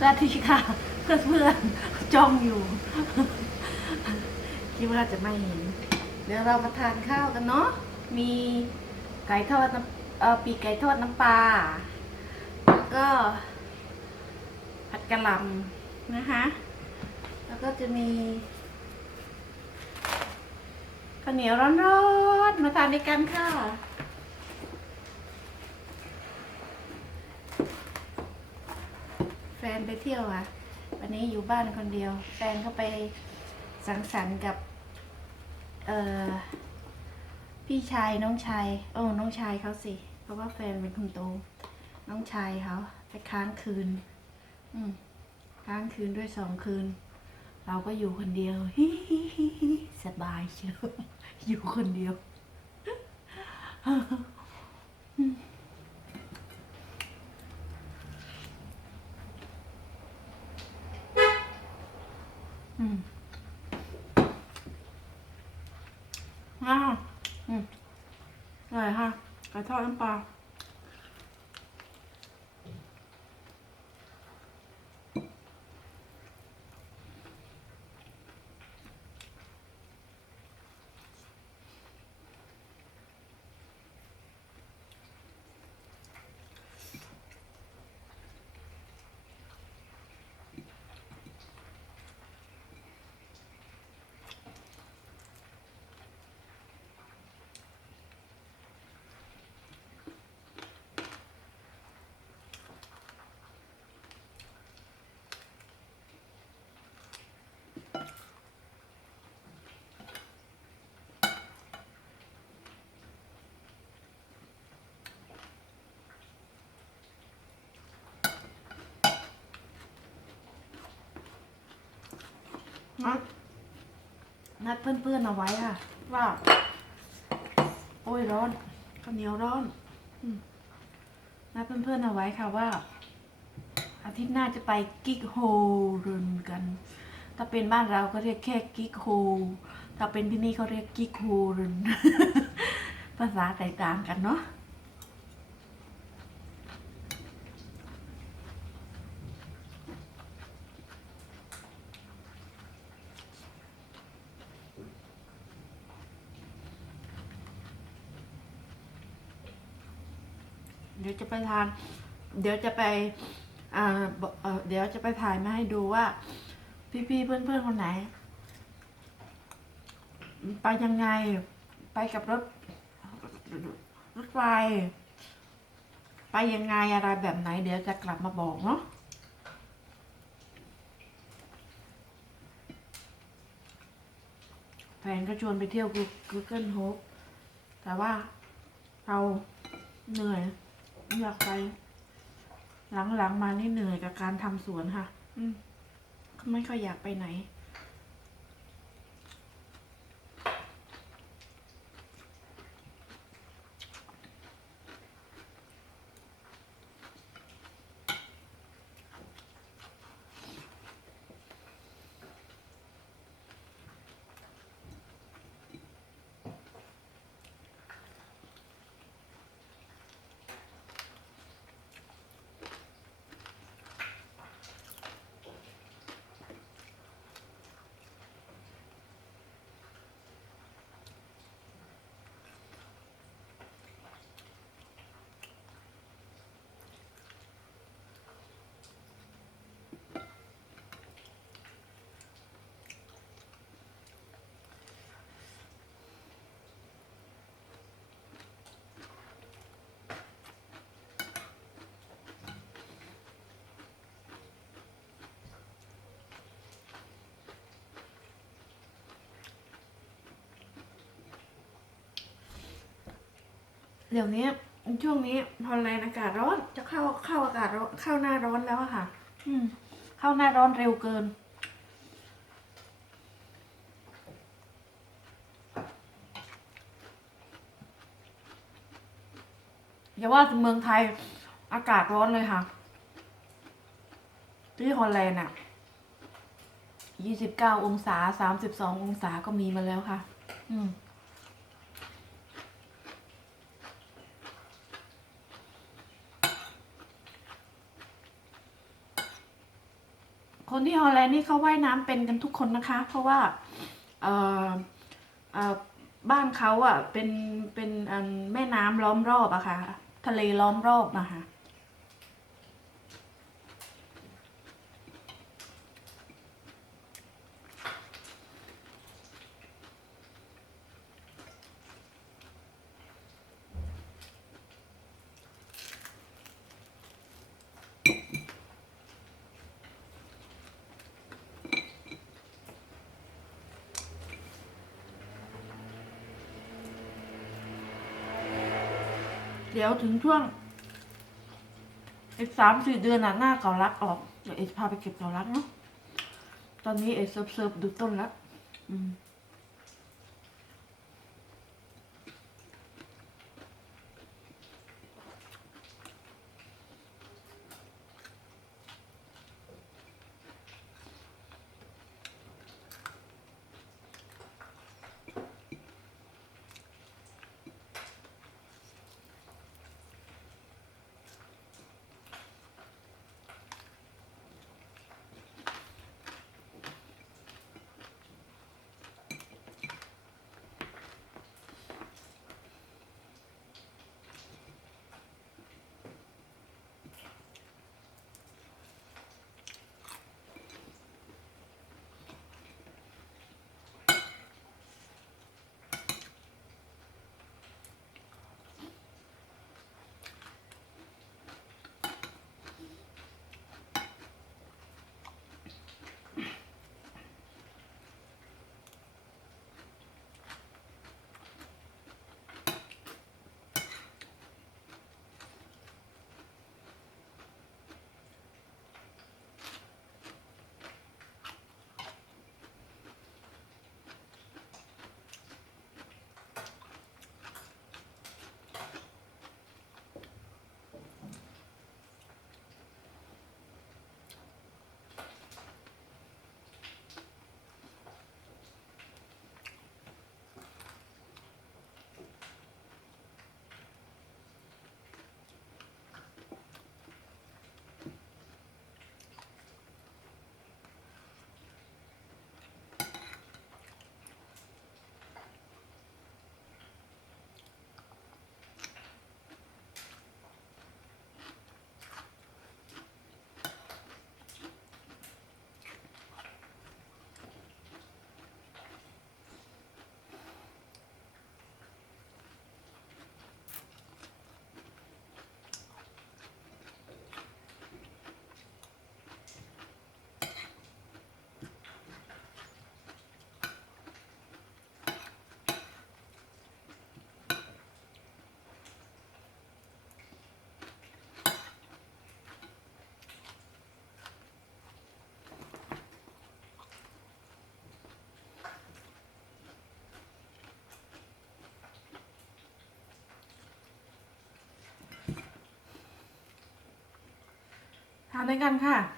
สวัสดีค่ะเพื่อนเพื่อนๆจ้องอยู่ คิดว่าจะไม่เห็น เดี๋ยวเรามาทานข้าวกันเนาะมีไก่ทอดน้ำเออปีไก่ทอดน้ำปลาแล้วก็ ผัดกะหล่ำนะคะแล้วก็จะมีข้าวเหนียวร้อนๆมาทานด้วยกันค่ะ แฟ นไปเที่ยวอะ วันนี้อยู่บ้านคนเดียว แฟนเขาไปสังสรรค์กับ เอ่อ พี่ชายน้องชายโอ้น้องชายเขาสิ เพราะว่าแฟนเป็นคนโต น้องชายเขาไปค้างคืน อืมค้างคืนด้วยสองคืน เราก็อยู่คนเดียวฮิฮิฮิฮิสบายเชียวอยู่คนเดียว อืมอ่า อืมอร่อยค่ะไก่ทอดน้ำปลา นัดนัดเพื่อนๆเอาไว้ค่ะ ว่า โอ้ยร้อนข้าวเหนียวร้อนอืมนัดเพื่อนๆเอาไว้ค่ะว่า อาทิตย์หน้าจะไปกิ๊กโฮรุนกัน ถ้าเป็นบ้านเราก็เรียกแค่กิ๊กโฮถ้าเป็นที่นี่เขาเรียกกิ๊กโฮรุนภาษาแตกต่างกันเนาะ เดี๋ยวจะ ไปทาน เดี๋ยวจะไปเเดี๋ยวจะไปถ่ายมาให้ดูว่า พี่ๆเพื่อนๆคนไหน ไปยังไงไปกับรถรถไฟไปยังไงอะไรแบบไหน เดี๋ยวจะกลับมาบอกเนาะแฟนก็ชวนไปเที่ยว Google Hope แต่ว่าเราเหนื่อย อยากไป หลังๆมานี่เหนื่อยกับการทำสวนค่ะ อืมไม่ค่อยอยากไปไหน เดี๋ยวนี้ช่วงนี้ฮอลแลนด์อากาศร้อน จะเข้าเข้าอากาศร้อนเข้าหน้าร้อนแล้วอะค่ะ อืม เข้าหน้าร้อนเร็วเกิน อย่าว่าแต่เมืองไทยอากาศร้อนเลยค่ะ ที่ฮอลแลนด์อะยี่สิบเก้าองศาสามสิบสององศาก็มีมาแล้วค่ะ อืม ที่ฮอลแลนด์นี่เขาว่ายน้ำเป็นกันทุกคนนะคะ เพราะว่าบ้านเขาอะเป็นเป็นอันแม่น้ำล้อมรอบอะค่ะทะเลล้อมรอบนะคะ ดี๋ยวถึงช่วงอีกสามสี่เดือนน่ะหน้าเกาลักออก เดี๋ยวเอสพาไปเก็บเกาลักเนาะ ตอนนี้เอสเซิร์ฟเซิร์ฟดูต้นแล้วอืม ด้วยกันค่ะ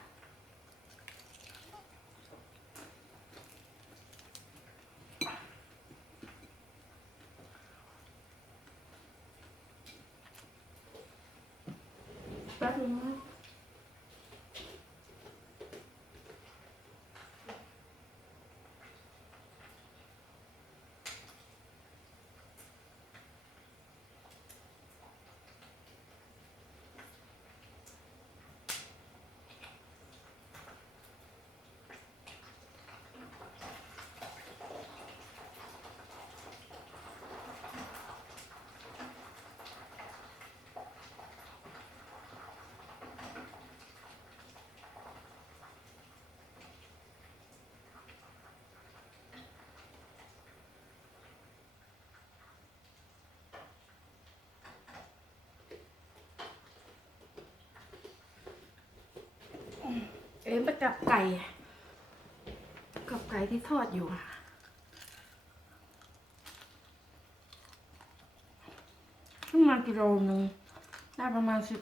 เอ็มไปกับไก่ กับไก่ที่ทอดอยู่ค่ะขึ้นมากิโลหนึ่งได้ประมาณสิบ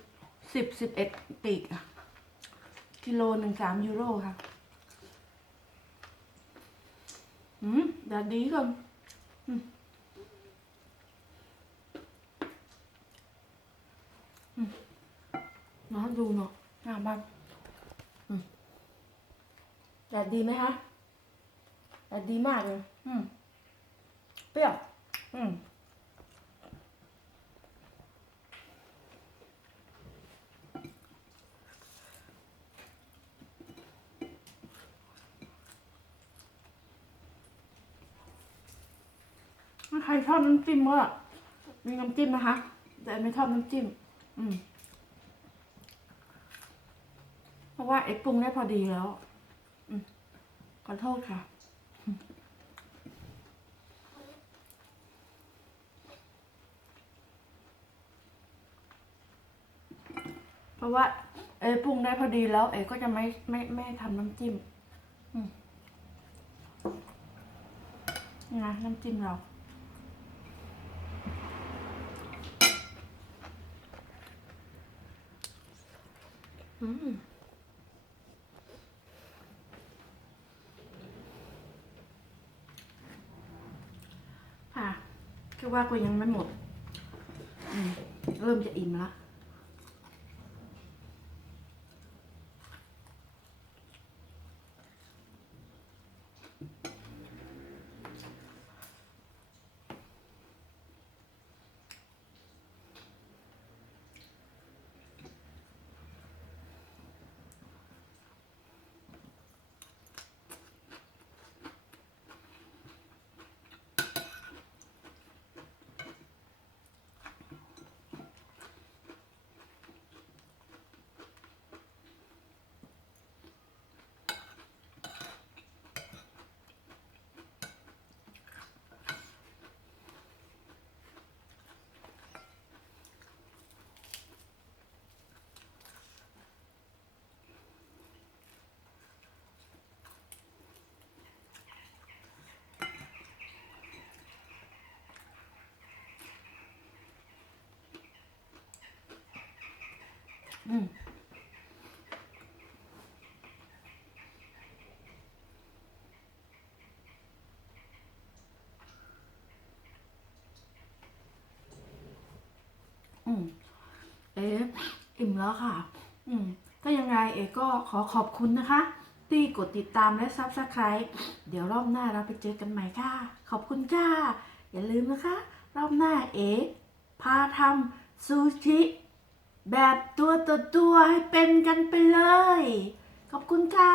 สิบสิบเอ็ดปีกอะกิโลหนึ่งสามยูโรค่ะ อืมดดดีก่อนอืมอืมน้องดูเนาะหน้าบ้านอืม แดดดีไหมคะแดดดีมากเลยอืมเปรี้ยวอืมถ้าใครชอบน้ำจิ้มก็มีน้ำจิ้มนะคะ แต่ไม่ชอบน้ำจิ้ม อืม เพราะว่าเอ็กปรุงได้พอดีแล้วอืม ขอโทษค่ะเพราะว่า เอปรุงได้พอดีแล้ว เอก็จะไม่ไม่ไม่ทำน้ำจิ้มอืมนี่นะน้ำจิ้มเรา อืม ค่ะ คือว่ากูยังไม่หมด เริ่มจะอิ่มแล้ว อืมอืม เอ๊อิ่มแล้วค่ะ อืม ก็ยังไงเอ๋ก็ขอขอบคุณนะคะ ที่กดติดตามและ Subscribe เดี๋ยวรอบหน้าเราไปเจอกันใหม่ค่ะ ขอบคุณค่ะ อย่าลืมนะคะ รอบหน้าเอ๋พาทำซูชิ แบบตัวต่อตัวให้เป็นกันไปเลย ขอบคุณค่ะ